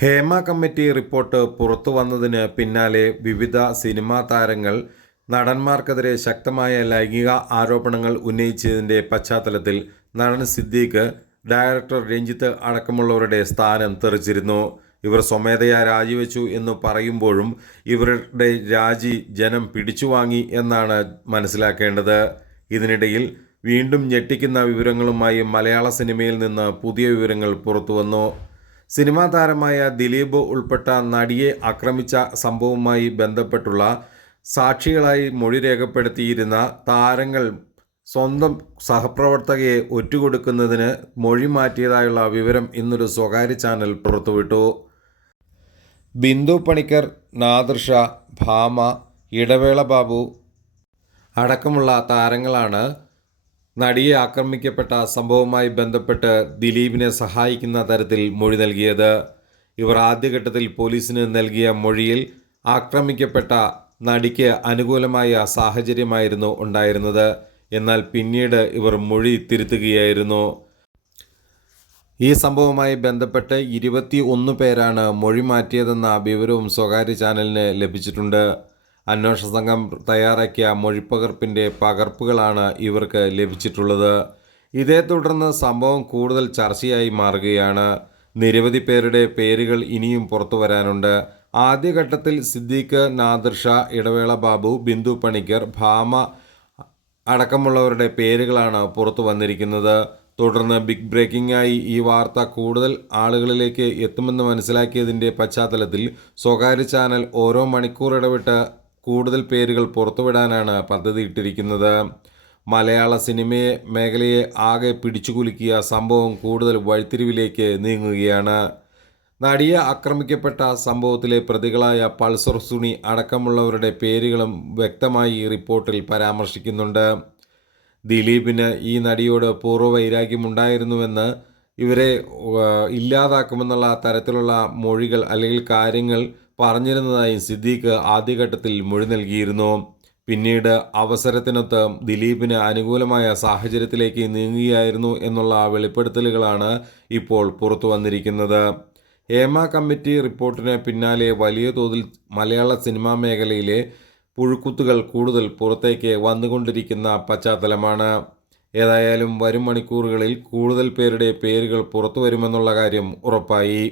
Hema committee report പുറത്തു വന്നതിന് പിന്നാലെ വിവിധ സിനിമാ താരങ്ങൾ നടന്മാർക്കെതിരെ ശക്തമായ ലൈംഗിക ആരോപണങ്ങൾ ഉന്നയിച്ചതിന്റെ പശ്ചാത്തലത്തിൽ നടൻ സിദ്ദീഖ് ഡയറക്ടർ രഞ്ജിത്ത് അടക്കമുള്ളവരുടെ സ്ഥാനം തെറിച്ചിരുന്നു. ഇവർ സ്വമേധയാ രാജിവെച്ചു എന്ന് പറയുമ്പോഴും ഇവരുടെ രാജി ജനം പിടിച്ചുവാങ്ങി എന്നാണ് മനസ്സിലാക്കേണ്ടത്. ഇതിനിടയിൽ വീണ്ടും ഞെട്ടിക്കുന്ന വിവരങ്ങളുമായി മലയാള സിനിമയിൽ നിന്ന് പുതിയ വിവരങ്ങൾ പുറത്തുവന്നു. സിനിമാ താരമായ ദിലീപ് ഉൾപ്പെട്ട നടിയെ ആക്രമിച്ച സംഭവവുമായി ബന്ധപ്പെട്ടുള്ള സാക്ഷികളായി മൊഴി രേഖപ്പെടുത്തിയിരുന്ന താരങ്ങൾ സ്വന്തം സഹപ്രവർത്തകയെ ഒറ്റുകൊടുക്കുന്നതിന് മൊഴി മാറ്റിയതായുള്ള വിവരം ഇന്നൊരു സ്വകാര്യ ചാനൽ പുറത്തുവിട്ടു. ബിന്ദു പണിക്കർ നാദൃഷ ഭാമ ഇടവേള ബാബു അടക്കമുള്ള താരങ്ങളാണ് നടിയെ ആക്രമിക്കപ്പെട്ട സംഭവവുമായി ബന്ധപ്പെട്ട് ദിലീപിനെ സഹായിക്കുന്ന തരത്തിൽ മൊഴി നൽകിയത്. ഇവർ ആദ്യഘട്ടത്തിൽ പോലീസിന് നൽകിയ മൊഴിയിൽ ആക്രമിക്കപ്പെട്ട നടിക്ക് അനുകൂലമായ സാഹചര്യമായിരുന്നു ഉണ്ടായിരുന്നത്. എന്നാൽ പിന്നീട് ഇവർ മൊഴി തിരുത്തുകയായിരുന്നു. ഈ സംഭവവുമായി ബന്ധപ്പെട്ട് ഇരുപത്തി ഒന്ന് പേരാണ് മൊഴി മാറ്റിയതെന്ന വിവരവും സ്വകാര്യ ചാനലിന് ലഭിച്ചിട്ടുണ്ട്. അന്വേഷണ സംഘം തയ്യാറാക്കിയ മൊഴിപ്പകർപ്പിന്റെ പകർപ്പുകളാണ് ഇവർക്ക് ലഭിച്ചിട്ടുള്ളത്. ഇതേ തുടർന്ന് സംഭവം കൂടുതൽ ചർച്ചയായി മാറുകയാണ്. നിരവധി പേരുടെ പേരുകൾ ഇനിയും പുറത്തു വരാനുണ്ട്. ആദ്യഘട്ടത്തിൽ സിദ്ദീഖ് നാദിർ ഷാ ഇടവേള ബാബു ബിന്ദു പണിക്കർ ഭാമ അടക്കമുള്ളവരുടെ പേരുകളാണ് പുറത്തു വന്നിരിക്കുന്നത്. തുടർന്ന് ബിഗ് ബ്രേക്കിംഗായി ഈ വാർത്ത കൂടുതൽ ആളുകളിലേക്ക് എത്തുമെന്ന് മനസ്സിലാക്കിയതിന്റെ പശ്ചാത്തലത്തിൽ സ്വകാര്യ ചാനൽ ഓരോ മണിക്കൂർ ഇടവിട്ട് കൂടുതൽ പേരുകൾ പുറത്തുവിടാനാണ് പദ്ധതിയിട്ടിരിക്കുന്നത് മലയാള സിനിമയെ മേഖലയെ ആകെ പിടിച്ചുകുലുക്കിയ സംഭവം കൂടുതൽ വഴിത്തിരിവിലേക്ക് നീങ്ങുകയാണ്. നടിയെ ആക്രമിക്കപ്പെട്ട സംഭവത്തിലെ പ്രതികളായ പൾസർ സുണി അടക്കമുള്ളവരുടെ പേരുകളും വ്യക്തമായി റിപ്പോർട്ടിൽ പരാമർശിക്കുന്നുണ്ട്. ദിലീപിന് ഈ നടിയോട് പൂർവവൈരാഗ്യമുണ്ടായിരുന്നുവെന്ന് ഇവരെ ഇല്ലാതാക്കുമെന്നുള്ള തരത്തിലുള്ള മൊഴികൾ അല്ലെങ്കിൽ കാര്യങ്ങൾ പറഞ്ഞിരുന്നതായി സിദ്ദീഖ് ആദ്യഘട്ടത്തിൽ മൊഴി നൽകിയിരുന്നു. പിന്നീട് അവസരത്തിനൊത്ത് ദിലീപിന് അനുകൂലമായ സാഹചര്യത്തിലേക്ക് നീങ്ങുകയായിരുന്നു എന്നുള്ള വെളിപ്പെടുത്തലുകളാണ് ഇപ്പോൾ പുറത്തു വന്നിരിക്കുന്നത്. ഹേമ കമ്മിറ്റി റിപ്പോർട്ടിന് പിന്നാലെ വലിയ തോതിൽ മലയാള സിനിമാ മേഖലയിലെ പുഴുക്കുത്തുകൾ കൂടുതൽ പുറത്തേക്ക് വന്നുകൊണ്ടിരിക്കുന്ന പശ്ചാത്തലമാണ്. ഏതായാലും വരും മണിക്കൂറുകളിൽ കൂടുതൽ പേരുടെ പേരുകൾ പുറത്തു വരുമെന്നുള്ള കാര്യം ഉറപ്പായി.